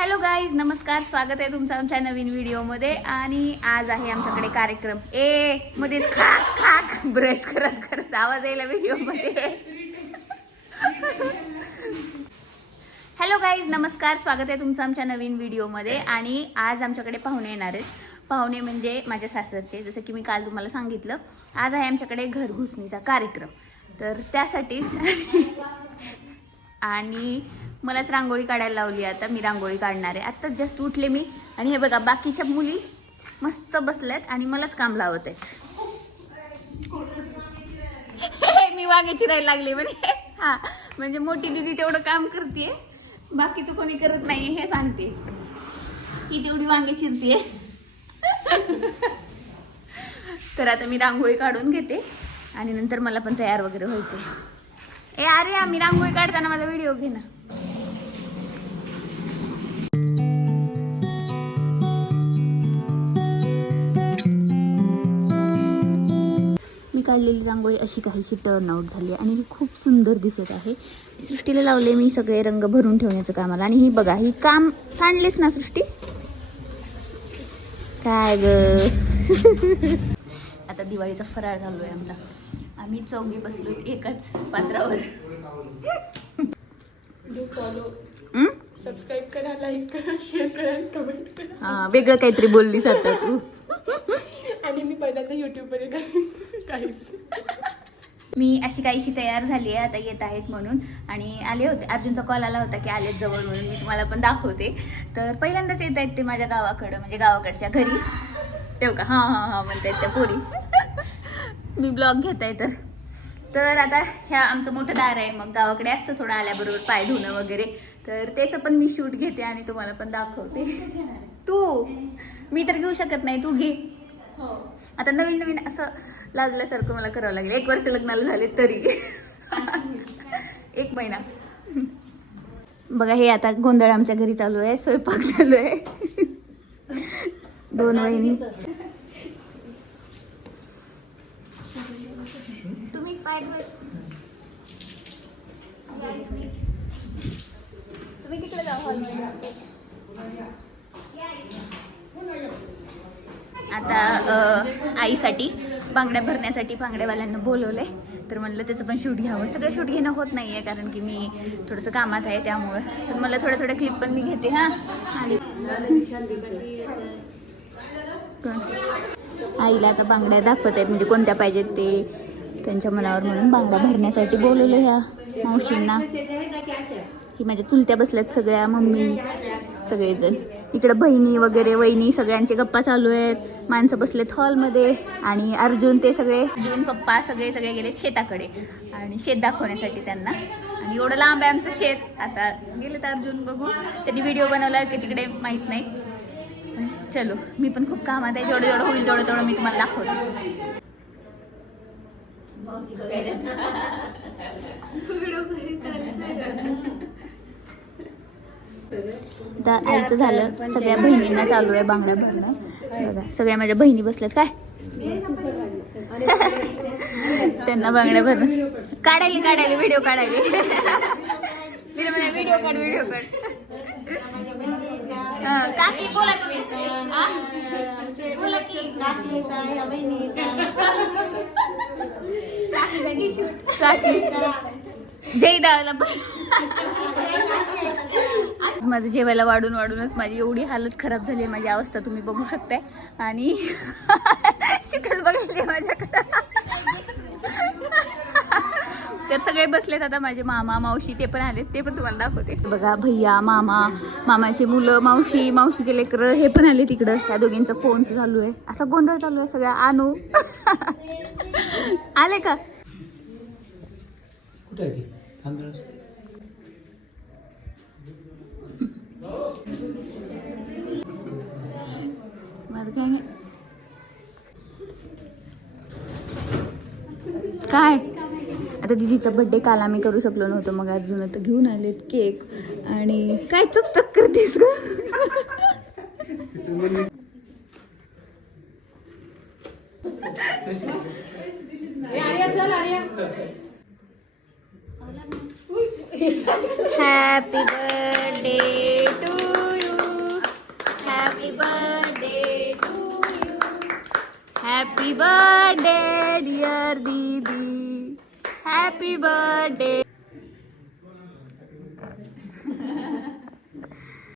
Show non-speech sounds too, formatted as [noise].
Hello guys नमस्कार स्वागत आहे तुमचं आमच्या नवीन व्हिडिओमध्ये आणि आज आहे आमच्याकडे कार्यक्रम ए मध्ये खाक खाक ब्रश करत करत आवाज यायला व्हिडिओमध्ये हॅलो गाईज नमस्कार स्वागत आहे तुमचं आमच्या नवीन व्हिडिओमध्ये आणि आज आमच्याकडे पाहुणे येणार आहेत पाहुणे म्हणजे माझ्या सासरचे जसं की मी काल तुम्हाला सांगितलं आज आहे आमच्याकडे घरघुसणीचा कार्यक्रम तर त्यासाठीच आणि मलाच रांगोळी काढायला लावली आता मी रांगोळी काढणार आहे आत्ताच जास्त उठले मी आणि हे बघा बाकीच्या मुली मस्त बसल्यात आणि मलाच काम लावत आहेत मी वांगे चिरायला लागले म्हणजे हा म्हणजे मोठी दिदी तेवढं काम करते बाकीचं कोणी करत नाही हे सांगते ही तेवढी वांगे चिरते तर आता मी रांगोळी काढून घेते आणि नंतर मला पण तयार वगैरे व्हायचे ए अरे आम्ही रांगोळी काढताना माझा व्हिडिओ घे ना केलेली रांगोळी अशी काहीशी टर्न आउट झाली आणि ही खूप सुंदर दिसत आहे सृष्टीला लावले मी सगळे रंग भरून ठेवण्याचं कामाला आणि ही बघा ही काम सांडलेच ना सृष्टी काय ग [laughs] आता दिवाळीचा फराळ झालो आहे आमचा आम्ही चौघे बसलो एकाच पात्रावर वेगळं काहीतरी बोलली जातात तू [laughs] आणि मी पहिल्यांदा युट्यूबवर [laughs] काही मी अशी काहीशी तयार झाली आहे आता येत आहेत म्हणून आणि आले होते अर्जुनचा कॉल आला होता की आलेत जवळ म्हणून मी तुम्हाला पण दाखवते तर पहिल्यांदाच येत आहेत ते माझ्या गावाकडं म्हणजे गावाकडच्या घरी तेव का हां हां हां म्हणतायत त्या पोरी मी ब्लॉग घेत आहे तर तर आता ह्या आमचं मोठं दार आहे मग गावाकडे असतं थोडं आल्याबरोबर पाय धुणं वगैरे तर त्याचं पण मी शूट घेते आणि तुम्हाला पण दाखवते तू मी तर घेऊ शकत नाही तू घे हो. आता नवीन नवीन असं लाजल्यासारखं मला करावं लागेल एक वर्ष लग्नाला झाले तरी एक महिना बघा हे आता गोंधळ आमच्या घरी चालू आहे स्वयंपाक चालू आहे दोन महिने तुम्ही तुम्ही तिकडे जाऊ आता आईसाठी बांगड्या भरण्यासाठी बांगड्यावाल्यांना बोलवलं आहे तर म्हणलं त्याचं पण शूट घ्यावं सगळं शूट घेणं होत नाही आहे कारण की मी थोडंसं कामात आहे त्यामुळं पण मला थोड्या थोड्या क्लिप पण मी घेते हां आणि आईला आता बांगड्या दाखवत आहेत म्हणजे कोणत्या पाहिजेत ते त्यांच्या मनावर म्हणून बांगड्या भरण्यासाठी बोलवलं ह्या मावशींना ही माझ्या चुलत्या बसल्यात सगळ्या मम्मी सगळेजण इकडे बहिणी वगैरे वहिनी सगळ्यांचे गप्पा चालू आहेत माणसं बसलेत हॉलमध्ये आणि अर्जुन ते सगळे अर्जुन पप्पा सगळे सगळे गेलेत शेताकडे आणि शेत दाखवण्यासाठी त्यांना आणि एवढं लांब आहे आमचं शेत आता गेलेत अर्जुन बघू त्यांनी व्हिडिओ बनवला की तिकडे माहीत नाही चलो मी पण खूप कामात आहे जेवढं जेवढं होईल तेवढं तेवढं मी तुम्हाला दाखवते [laughs] [laughs] आता आईचं झालं सगळ्या बहिणींना चालू आहे बांगड्या भरणं बघा सगळ्या माझ्या बहिणी बसल्या काय [laughs] त्यांना बांगड्या भरणं काढायली काढायली व्हिडिओ काढायली [laughs] व्हिडिओ काढ व्हिडिओ काढ [laughs] काकी बोला तुम्ही बोला काकी जय दावला माझं जेवायला वाढून वाढूनच माझी एवढी हालत खराब झाली आहे माझी अवस्था तुम्ही बघू शकताय आणि [laughs] शिकल बघितली माझ्याकडे तर सगळे बसलेत आता माझे मामा मावशी ते पण आलेत ते पण तुम्हाला दाखवते बघा भैया मामा मामाचे मुलं मावशी मावशीचे लेकरं हे पण आले तिकडं त्या दोघींचा फोन चालू आहे असा गोंधळ चालू आहे सगळ्या आणू [laughs] आले का कुठे Andres. काय आता दिदीचा बड्डे काल आम्ही करू शकलो नव्हतो मग अर्जुन आता घेऊन आलेत केक आणि काय चक्कर करतेस ग Happy birthday to you. Happy birthday to you. Happy birthday dear Didi. Happy birthday.